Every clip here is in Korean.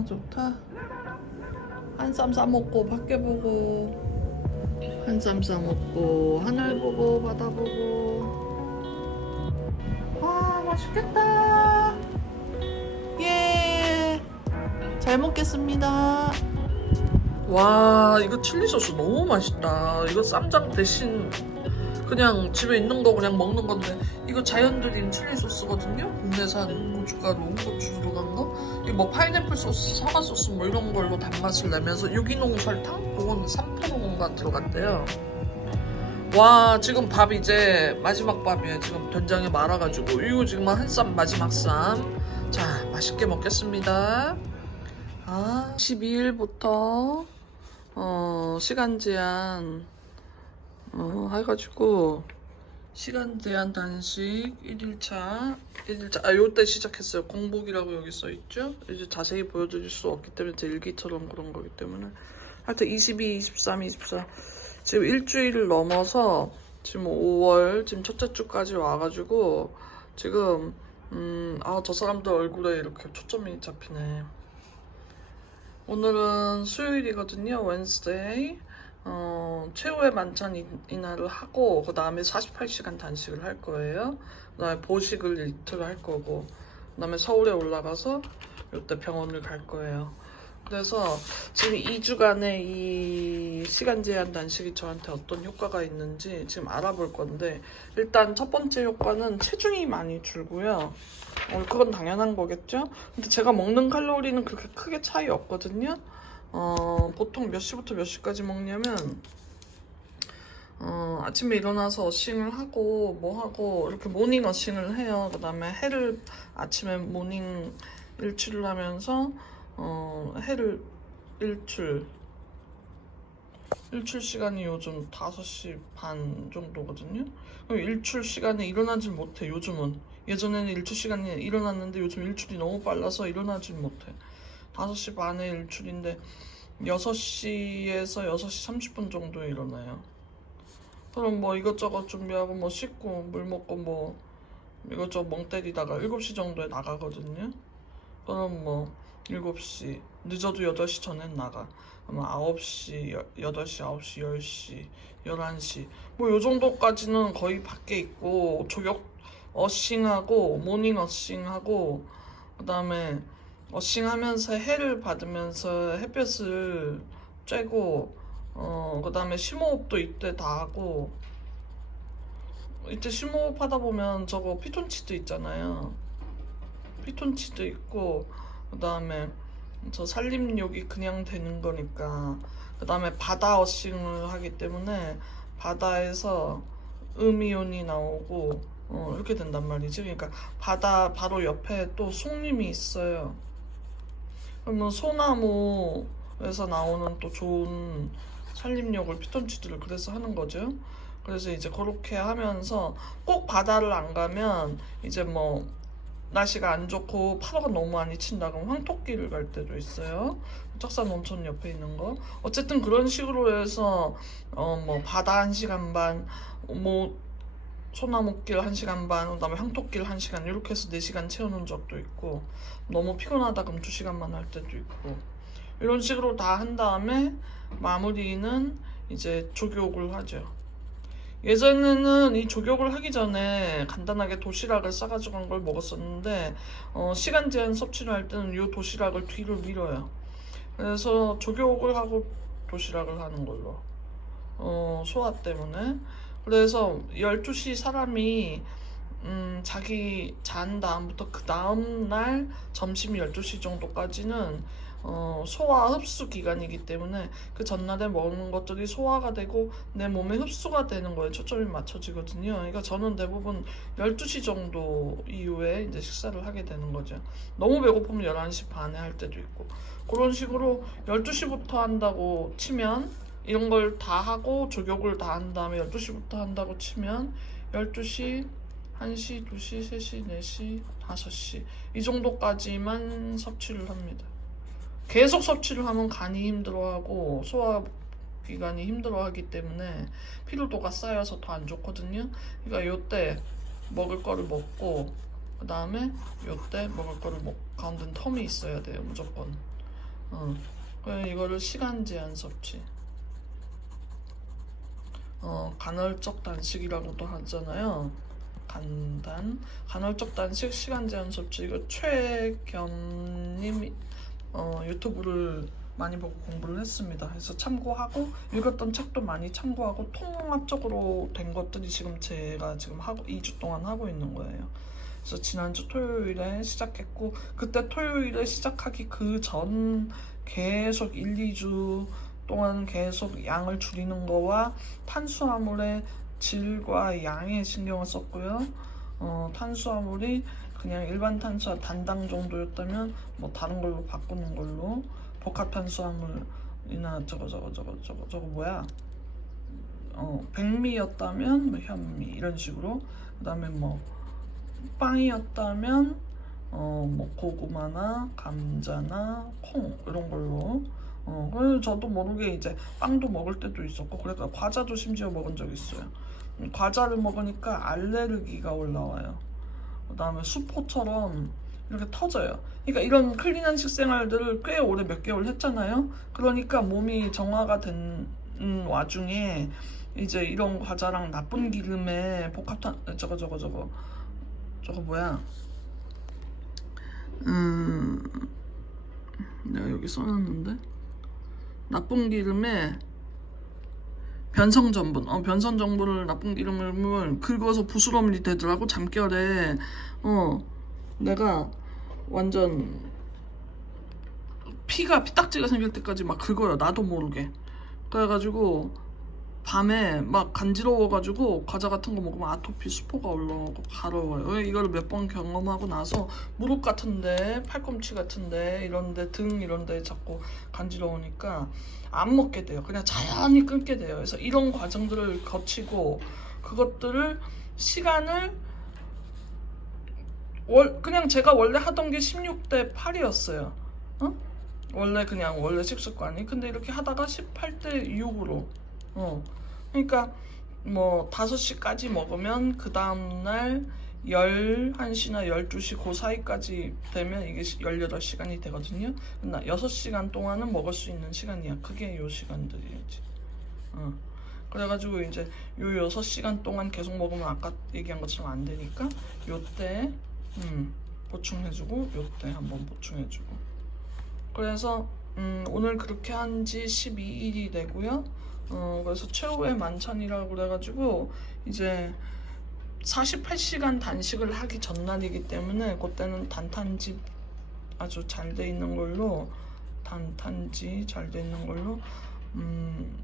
아 좋다. 한쌈 싸먹고 밖에 보고 한쌈 싸먹고 하늘 보고 바다 보고. 와 맛있겠다. 예잘 먹겠습니다. 와 이거 칠리 소스 너무 맛있다. 이거 쌈장 대신 그냥 집에 있는 거 그냥 먹는 건데 이거 자연들인 칠리 소스거든요? 국내산 고춧가루 고추 들어간 거 이거 뭐 파인애플 소스 사과 소스 뭐 이런 걸로 단맛을 내면서 유기농 설탕? 그거는 3%가 들어갔대요. 와 지금 밥 이제 마지막 밥이에요. 지금 된장에 말아가지고. 이거 지금 한쌈 마지막 쌈자 맛있게 먹겠습니다. 아 12일부터 어 시간 제한 어 해가지고. 시간 제한 단식 1일차 1일차. 아 요때 시작했어요. 공복이라고 여기 써있죠? 이제 자세히 보여드릴 수 없기 때문에 제 일기처럼 그런 거기 때문에. 하여튼 22, 23, 24 지금 일주일을 넘어서 지금 5월 지금 첫째 주까지 와가지고 지금 음 아 저 사람들 얼굴에 이렇게 초점이 잡히네. 오늘은 수요일이거든요 웬스데이 어, 최후의 만찬 이- 이날을 하고 그 다음에 48시간 단식을 할 거예요. 그 다음에 보식을 이틀 할 거고 그 다음에 서울에 올라가서 이때 병원을 갈 거예요. 그래서 지금 2주간의 이 시간 제한 단식이 저한테 어떤 효과가 있는지 지금 알아볼 건데 일단 첫 번째 효과는 체중이 많이 줄고요. 어, 그건 당연한 거겠죠? 근데 제가 먹는 칼로리는 그렇게 크게 차이 없거든요. 어, 보통 몇 시부터 몇 시까지 먹냐면 어, 아침에 일어나서 어싱을 하고 뭐 하고 이렇게 모닝 어싱을 해요. 그 다음에 해를 아침에 모닝 일출을 하면서 어, 해를 일출 일출 시간이 요즘 5시 반 정도거든요. 그럼 일출 시간에 일어나질 못해, 요즘은. 예전에는 일출 시간에 일어났는데 요즘 일출이 너무 빨라서 일어나질 못해. 5시 반에 일출인데 6시에서 6시 30분 정도에 일어나요. 그럼 뭐 이것저것 준비하고 뭐 씻고 물 먹고 뭐 이것저것 멍 때리다가 7시 정도에 나가거든요. 그럼 뭐 7시 늦어도 8시 전에 나가. 아마 9시, 8시, 9시, 10시, 11시 뭐 요 정도까지는 거의 밖에 있고 조격 어싱하고 모닝 어싱하고 그 다음에 어싱하면서 해를 받으면서 햇볕을 쬐고 어 그 다음에 심호흡도 이때 다 하고 이때 심호흡 하다 보면 저거 피톤치드 있잖아요. 피톤치드 있고 그 다음에 저 산림욕이 그냥 되는 거니까 그 다음에 바다 어싱을 하기 때문에 바다에서 음이온이 나오고 어, 이렇게 된단 말이지. 그러니까 바다 바로 옆에 또 송림이 있어요. 그러면 소나무에서 나오는 또 좋은 산림욕을 피톤치드를 그래서 하는 거죠. 그래서 이제 그렇게 하면서 꼭 바다를 안 가면 이제 뭐 날씨가 안 좋고 파도가 너무 많이 친다 그럼 황토길을 갈 때도 있어요. 온천 옆에 있는 거. 어쨌든 그런 식으로 해서 어 뭐 바다 한 시간 반, 뭐 소나무길 한 시간 반, 그다음에 황토길 한 시간 이렇게 해서 네 시간 채우는 적도 있고 너무 피곤하다 그럼 두 시간만 할 때도 있고 이런 식으로 다 한 다음에 마무리는 이제 조교육을 하죠. 예전에는 이 조격을 하기 전에 간단하게 도시락을 싸가지고 간 걸 먹었었는데 어, 시간 제한 섭취를 할 때는 이 도시락을 뒤로 밀어요. 그래서 조격을 하고 도시락을 하는 걸로 어, 소화 때문에 그래서 12시 사람이 음, 자기 잔 다음부터 그 다음날 점심 12시 정도까지는 어, 소화 흡수 기간이기 때문에 그 전날에 먹는 것들이 소화가 되고 내 몸에 흡수가 되는 거에 초점이 맞춰지거든요. 그러니까 저는 대부분 12시 정도 이후에 이제 식사를 하게 되는 거죠. 너무 배고프면 11시 반에 할 때도 있고. 그런 식으로 12시부터 한다고 치면 이런 걸 다 하고 조격을 다 한 다음에 12시부터 한다고 치면 12시, 1시, 2시, 3시, 4시, 5시 이 정도까지만 섭취를 합니다. 계속 섭취를 하면 간이 힘들어하고 소화 기관이 힘들어하기 때문에 피로도가 쌓여서 더 안 좋거든요. 그러니까 요때 먹을 거를 먹고 그 다음에 요때 먹을 거를 먹 가운데 텀이 있어야 돼요 무조건. 어. 그래 이거를 시간 제한 섭취. 어, 간헐적 단식이라고도 하잖아요. 간단, 간헐적 단식, 시간 제한 섭취. 이거 최견님이 어, 유튜브를 많이 보고 공부를 했습니다. 그래서 참고하고 읽었던 책도 많이 참고하고 통합적으로 된 것들이 지금 제가 지금 하고 2주 동안 하고 있는 거예요. 그래서 지난주 토요일에 시작했고 그때 토요일에 시작하기 그 전 계속 1, 2주 동안 계속 양을 줄이는 거와 탄수화물의 질과 양에 신경을 썼고요. 어, 탄수화물이 그냥 일반 탄수화 단당 정도였다면 뭐 다른 걸로 바꾸는 걸로 복합 탄수화물이나 저거 저거 저거 저거 저거 뭐야? 어, 백미였다면 뭐 현미 이런 식으로 그 다음에 뭐 빵이었다면 어, 뭐 고구마나 감자나 콩 이런 걸로 어, 그래서 저도 모르게 이제 빵도 먹을 때도 있었고 그래서 과자도 심지어 먹은 적 있어요. 음, 과자를 먹으니까 알레르기가 올라와요. 그다음에 수포처럼 이렇게 터져요. 그러니까 이런 클린한 식생활들을 꽤 오래 몇 개월 했잖아요. 그러니까 몸이 정화가 된 음, 와중에 이제 이런 과자랑 나쁜 기름에 복합탄 저거 저거 저거 저거 뭐야? 음, 내가 여기 써놨는데 나쁜 기름에 변성 전분, 어 변성 전분을 나쁜 기름을 긁어서 부스럼이 되더라고 잠결에. 어 내가 완전 피가 피딱지가 생길 때까지 막 긁어요. 나도 모르게. 그래가지고 밤에 막 간지러워가지고 과자 같은 거 먹으면 아토피 수포가 올라오고 가려워요. 이거를 몇번 경험하고 나서 무릎 같은데, 팔꿈치 같은데, 이런데 등 이런데 자꾸 간지러우니까 안 먹게 돼요. 그냥 자연히 끊게 돼요. 그래서 이런 과정들을 거치고 그것들을 시간을 월 그냥 제가 원래 하던 게 16대 8이었어요. 어? 원래 그냥 원래 식습관이 근데 이렇게 하다가 18대 6으로 어. 그러니까 뭐 5시까지 먹으면 그 다음날 11시나 12시 그 사이까지 되면 이게 18시간이 되거든요. 나 6시간 동안은 먹을 수 있는 시간이야. 그게 요 시간들이지. 어. 그래가지고 이제 요 6시간 동안 계속 먹으면 아까 얘기한 것처럼 안 되니까 요때 음, 보충해주고 요때 한번 보충해주고 그래서 음, 오늘 그렇게 한 지 12일이 되고요. 어, 그래서 최후의 만찬이라고 그래가지고 이제 48시간 단식을 하기 전날이기 때문에 그때는 단탄지 아주 잘 돼 있는 걸로 단탄지 잘 돼 있는 걸로 음,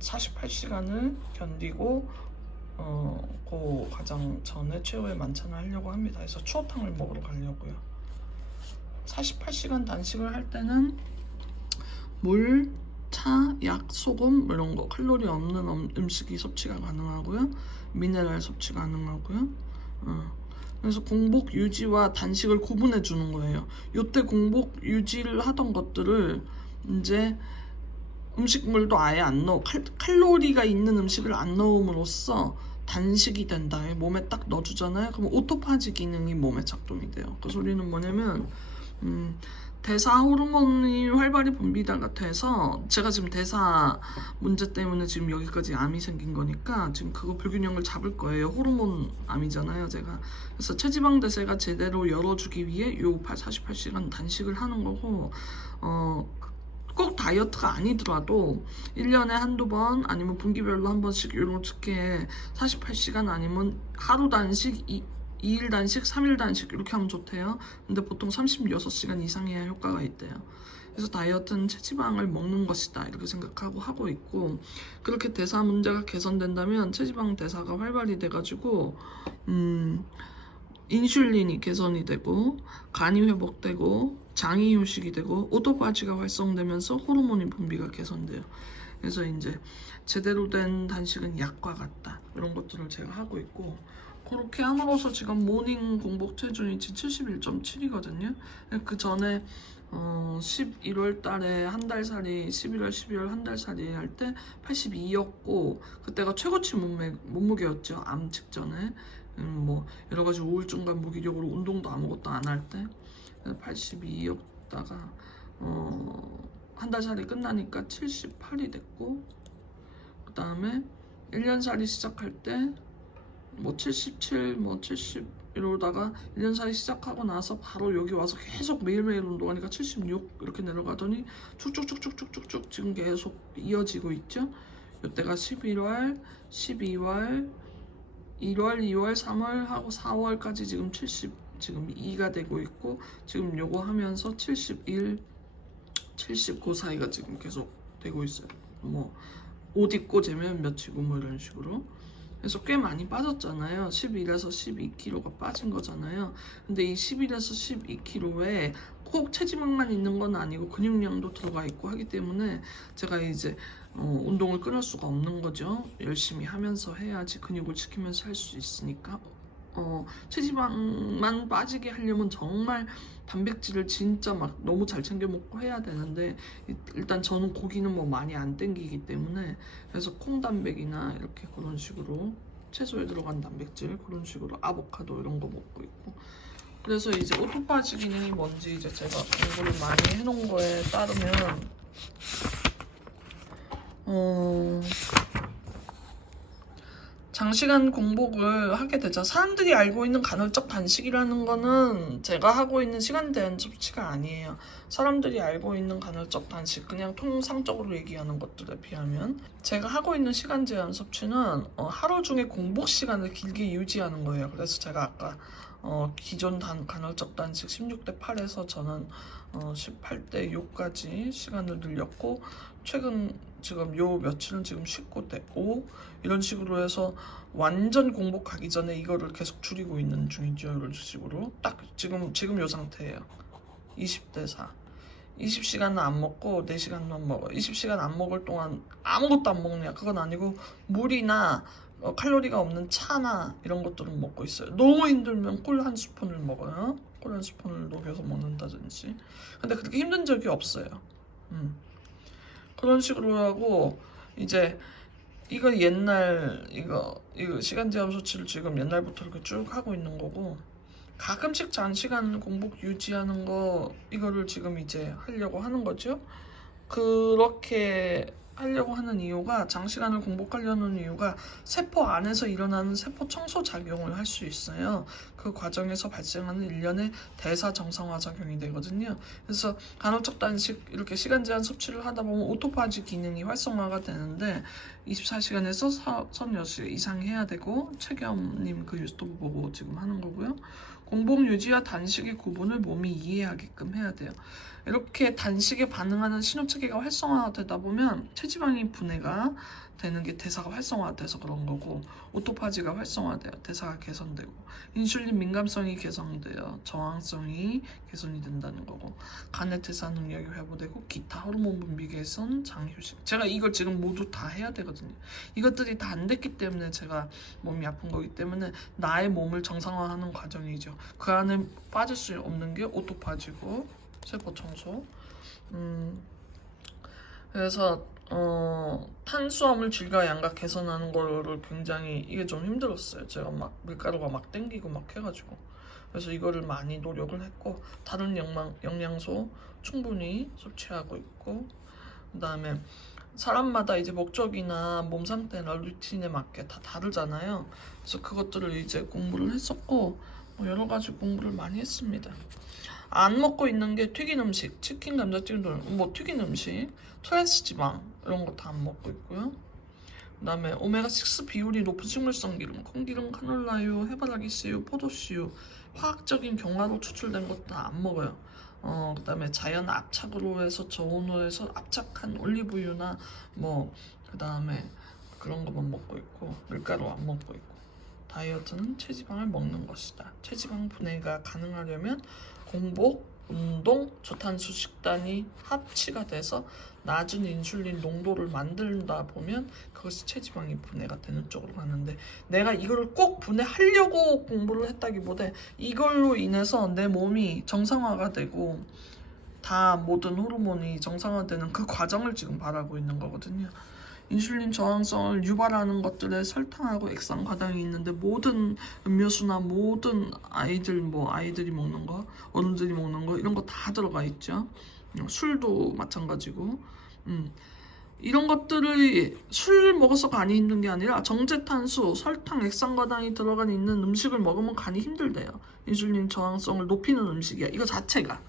48시간을 견디고 어, 그 가장 전에 최후의 만찬을 하려고 합니다. 그래서 추어탕을 먹으러 가려고요. 48시간 단식을 할 때는 물, 차, 약, 소금 뭐 이런 거 칼로리 없는 음- 음식이 섭취가 가능하고요. 미네랄 섭취 가능하고요. 어. 그래서 공복 유지와 단식을 구분해 주는 거예요. 요때 공복 유지를 하던 것들을 이제 음식물도 아예 안 넣어 칼, 칼로리가 있는 음식을 안 넣음으로써 단식이 된다. 몸에 딱 넣어주잖아요. 그럼 오토파지 기능이 몸에 작동이 돼요. 그 소리는 뭐냐면 음, 대사 호르몬이 활발히 분비가 돼서 제가 지금 대사 문제 때문에 지금 여기까지 암이 생긴 거니까 지금 그거 불균형을 잡을 거예요. 호르몬 암이잖아요, 제가. 그래서 체지방 대세가 제대로 열어주기 위해 요 48시간 단식을 하는 거고 어. 꼭 다이어트가 아니더라도 1년에 한두 번 아니면 분기별로 한 번씩 이렇게 48시간 아니면 하루 단식, 이, 2일 단식, 3일 단식 이렇게 하면 좋대요. 근데 보통 36시간 이상해야 효과가 있대요. 그래서 다이어트는 체지방을 먹는 것이다 이렇게 생각하고 하고 있고 그렇게 대사 문제가 개선된다면 체지방 대사가 활발히 돼가지고 음 인슐린이 개선이 되고 간이 회복되고 장이 휴식이 되고 오토파지가 활성되면서 호르몬이 분비가 개선돼요. 그래서 이제 제대로 된 단식은 약과 같다 이런 것들을 제가 하고 있고 그렇게 함으로써 지금 모닝 공복 체중이 지금 71.7이거든요. 그 전에 어 11월 달에 한 달 살이 11월 12월 한 달 살이 할 때 82였고 그때가 최고치 몸매 몸무게였죠. 암 직전에 음, 뭐 여러 가지 우울증과 무기력으로 운동도 아무것도 안 할 때 82였다가 어, 한 달 살이 끝나니까 78이 됐고 그 다음에 1년 살이 시작할 때 뭐 77, 뭐 70 이러다가 1년 살이 시작하고 나서 바로 여기 와서 계속 매일매일 운동하니까 76 이렇게 내려가더니 쭉쭉쭉쭉쭉쭉쭉 지금 계속 이어지고 있죠. 이때가 11월, 12월, 1월, 2월, 3월 하고 4월까지 지금 70 지금 2가 되고 있고 지금 요거 하면서 71, 79 사이가 지금 계속 되고 있어요. 뭐 옷 입고 재면 몇이고 뭐 이런 식으로. 그래서 꽤 많이 빠졌잖아요. 11에서 12kg가 빠진 거잖아요. 근데 이 11에서 12kg에 꼭 체지방만 있는 건 아니고 근육량도 들어가 있고 하기 때문에 제가 이제 어, 운동을 끊을 수가 없는 거죠. 열심히 하면서 해야지 근육을 지키면서 할 수 있으니까. 어, 체지방만 빠지게 하려면 정말 단백질을 진짜 막 너무 잘 챙겨 먹고 해야 되는데 이- 일단 저는 고기는 뭐 많이 안 땡기기 때문에 그래서 콩단백이나 이렇게 그런 식으로 채소에 들어간 단백질 그런 식으로 아보카도 이런 거 먹고 있고. 그래서 이제 오토파지 기능이 뭔지 이제 제가 공부를 많이 해놓은 거에 따르면 어 장시간 공복을 하게 되죠. 사람들이 알고 있는 간헐적 단식이라는 거는 제가 하고 있는 시간 대한 수치가 아니에요. 사람들이 알고 있는 간헐적 단식, 그냥 통상적으로 얘기하는 것들에 비하면 제가 하고 있는 시간 제한 섭취는 어, 하루 중에 공복 시간을 길게 유지하는 거예요. 그래서 제가 아까 어, 기존 단, 간헐적 단식 16대 8에서 저는 어, 18대 6까지 시간을 늘렸고 최근 지금 요 며칠은 지금 19대 5 이런 식으로 해서 완전 공복하기 전에 이거를 계속 줄이고 있는 중이죠. 이런 식으로 딱 지금 지금 요 상태예요. 20대 4. 20시간은 안 먹고 4시간만 먹어. 20시간 안 먹을 동안 아무것도 안 먹냐? 그건 아니고 물이나 어, 칼로리가 없는 차나 이런 것들은 먹고 있어요. 너무 힘들면 꿀 한 스푼을 먹어요. 꿀 한 스푼을 녹여서 먹는다든지. 근데 그렇게 힘든 적이 없어요. 음. 그런 식으로 하고 이제 이거 옛날 이거 이거 시간 제한 수치를 지금 옛날부터 이렇게 쭉 하고 있는 거고 가끔씩 장시간 공복 유지하는 거 이거를 지금 이제 하려고 하는 거죠. 그렇게 하려고 하는 이유가 장시간을 공복하려는 이유가 세포 안에서 일어나는 세포 청소 작용을 할 수 있어요. 그 과정에서 발생하는 일련의 대사 정상화 작용이 되거든요. 그래서 간헐적 단식 이렇게 시간 제한 섭취를 하다 보면 오토파지 기능이 활성화가 되는데 24시간에서 36시간 이상 해야 되고 최겸님 그 유튜브 보고 지금 하는 거고요. 공복 유지와 단식의 구분을 몸이 이해하게끔 해야 돼요. 이렇게 단식에 반응하는 신호체계가 활성화되다 보면 체지방이 분해가 되는 게 대사가 활성화돼서 그런 거고 오토파지가 활성화돼요. 대사가 개선되고 인슐린 민감성이 개선돼요. 저항성이 개선이 된다는 거고 간의 대사 능력이 회복되고 기타 호르몬 분비 개선, 장 휴식. 제가 이걸 지금 모두 다 해야 되거든요. 이것들이 다 안 됐기 때문에 제가 몸이 아픈 거기 때문에 나의 몸을 정상화하는 과정이죠. 그 안에 빠질 수 없는 게 오토파지고 세포 청소. 음, 그래서 어, 탄수화물 질과 양과 개선하는 거를 굉장히 이게 좀 힘들었어요. 제가 막 밀가루가 막 땡기고 막 해가지고 그래서 이거를 많이 노력을 했고 다른 영양, 영양소 충분히 섭취하고 있고 그다음에 사람마다 이제 목적이나 몸 상태나 루틴에 맞게 다 다르잖아요. 그래서 그것들을 이제 공부를 했었고 뭐 여러 가지 공부를 많이 했습니다. 안 먹고 있는 게 튀긴 음식, 치킨, 감자튀김, 등, 뭐 튀긴 음식, 트랜스 지방 이런 거 다 안 먹고 있고요. 그다음에 오메가 6 비율이 높은 식물성 기름, 콩기름, 카놀라유, 해바라기 씨유, 포도씨유, 화학적인 경화로 추출된 것도 다 안 먹어요. 어 그다음에 자연 압착으로 해서 저온으로 해서 압착한 올리브유나 뭐 그다음에 그런 것만 먹고 있고 밀가루 안 먹고 있고 다이어트는 체지방을 먹는 것이다. 체지방 분해가 가능하려면 공복, 운동, 저탄수 식단이 합치가 돼서 낮은 인슐린 농도를 만들다 보면 그것이 체지방이 분해가 되는 쪽으로 가는데 내가 이거를 꼭 분해하려고 공부를 했다기보다 이걸로 인해서 내 몸이 정상화가 되고 다 모든 호르몬이 정상화되는 그 과정을 지금 바라고 있는 거거든요. 인슐린 저항성을 유발하는 것들에 설탕하고 액상 과당이 있는데 모든 음료수나 모든 아이들 뭐 아이들이 먹는 거 어른들이 먹는 거 이런 거 다 들어가 있죠. 어, 술도 마찬가지고. 음. 이런 것들을 술 먹어서 간이 힘든 게 아니라 정제탄수, 설탕, 액상과당이 들어가 있는 음식을 먹으면 간이 힘들대요. 인슐린 저항성을 높이는 음식이야. 이거 자체가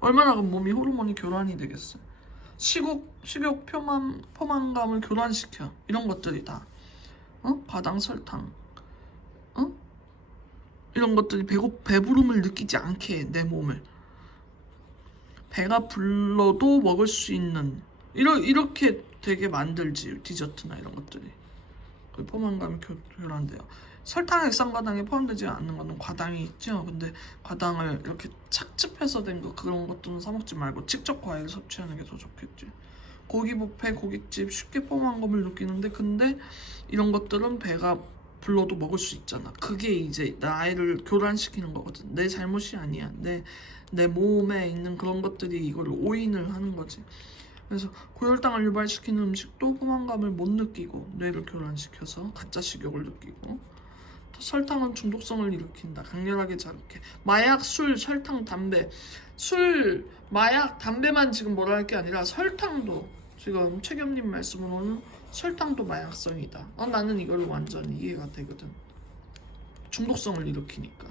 얼마나 몸이 호르몬이 교란이 되겠어요. 식욕, 식욕 표만, 포만감을 교란시켜. 이런 것들이 다. 어? 과당, 설탕. 어? 이런 것들이 배고, 배부름을 느끼지 않게 해, 내 몸을. 배가 불러도 먹을 수 있는 이러, 이렇게 되게 만들지 디저트나 이런 것들이 그 포만감이 교, 교란돼요. 설탕 액상과당에 포함되지 않는 거는 과당이 있죠. 근데 과당을 이렇게 착즙해서 된 거 그런 것들은 사 먹지 말고 직접 과일 섭취하는 게 더 좋겠지. 고기 뷔페 고깃집 쉽게 포만감을 느끼는데 근데 이런 것들은 배가 불러도 먹을 수 있잖아. 그게 이제 나이를 교란시키는 거거든. 내 잘못이 아니야. 내 내 몸에 있는 그런 것들이 이걸 오인을 하는 거지. 그래서 고혈당을 유발시키는 음식도 포만감을 못 느끼고 뇌를 교란시켜서 가짜 식욕을 느끼고 또 설탕은 중독성을 일으킨다. 강렬하게 자극해. 마약, 술, 설탕, 담배. 술, 마약, 담배만 지금 뭐라 할 게 아니라 설탕도 지금 최겸님 말씀으로는 설탕도 마약성이다. 어, 나는 이걸 완전히 이해가 되거든. 중독성을 일으키니까.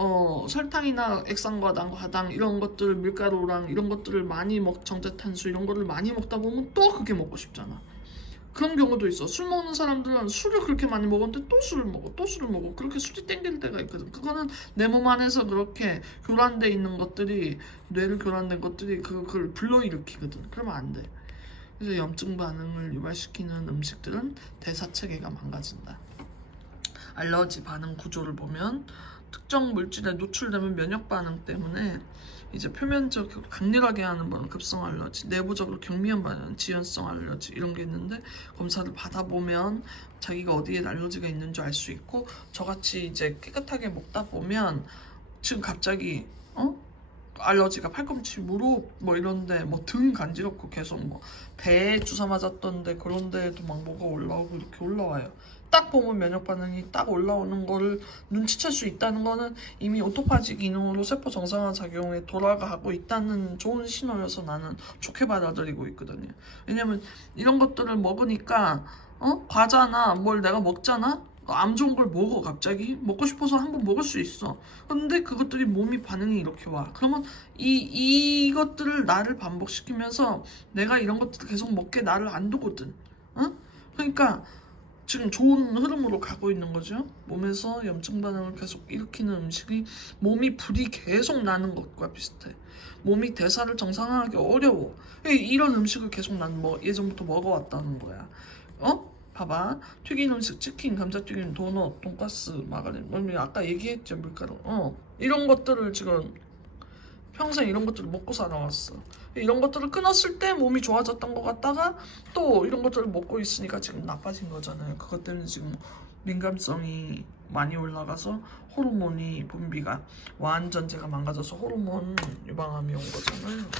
어 설탕이나 액상과당, 과당 이런 것들 밀가루랑 이런 것들을 많이 먹 정제탄수 이런 거를 많이 먹다 보면 또 그게 먹고 싶잖아. 그런 경우도 있어. 술 먹는 사람들은 술을 그렇게 많이 먹었는데 또 술을 먹어, 또 술을 먹어. 그렇게 술이 땡길 때가 있거든. 그거는 내 몸 안에서 그렇게 교란돼 있는 것들이 뇌를 교란된 것들이 그- 그걸 불러일으키거든. 그러면 안 돼. 그래서 염증 반응을 유발시키는 음식들은 대사 체계가 망가진다. 알러지 반응 구조를 보면 특정 물질에 노출되면 면역 반응 때문에 이제 표면적으로 강렬하게 하는 건 급성 알러지, 내부적으로 경미한 반응, 지연성 알러지 이런 게 있는데 검사를 받아보면 자기가 어디에 알러지가 있는 줄 알 수 있고 저같이 이제 깨끗하게 먹다 보면 지금 갑자기 어 알러지가 팔꿈치, 무릎 뭐 이런데 뭐 등 간지럽고 계속 뭐 배에 주사 맞았던데 그런 데에도 막 뭐가 올라오고 이렇게 올라와요. 딱 보면 면역 반응이 딱 올라오는 거를 눈치챌 수 있다는 거는 이미 오토파지 기능으로 세포 정상화 작용에 돌아가고 있다는 좋은 신호여서 나는 좋게 받아들이고 있거든요. 왜냐면 이런 것들을 먹으니까 어 과자나 뭘 내가 먹잖아. 암 좋은 걸 먹어 갑자기 먹고 싶어서 한번 먹을 수 있어. 근데 그것들이 몸이 반응이 이렇게 와. 그러면 이 이것들을 나를 반복시키면서 내가 이런 것들 계속 먹게 나를 안 두거든. 어? 그러니까 지금 좋은 흐름으로 가고 있는 거죠. 몸에서 염증 반응을 계속 일으키는 음식이 몸이 불이 계속 나는 것과 비슷해. 몸이 대사를 정상화하기 어려워. 이- 이런 음식을 계속 난 뭐 예전부터 먹어왔다는 거야. 어? 봐봐. 튀긴 음식, 치킨, 감자튀김, 도넛, 돈가스, 마가린. 뭐 아까 얘기했죠 밀가루. 어. 이런 것들을 지금 평생 이런 것들을 먹고 살아왔어. 이런 것들을 끊었을 때 몸이 좋아졌던 것 같다가 또 이런 것들을 먹고 있으니까 지금 나빠진 거잖아요. 그것 때문에 지금 민감성이 많이 올라가서 호르몬이 분비가 완전 제가 망가져서 호르몬 유방암이 온 거잖아요.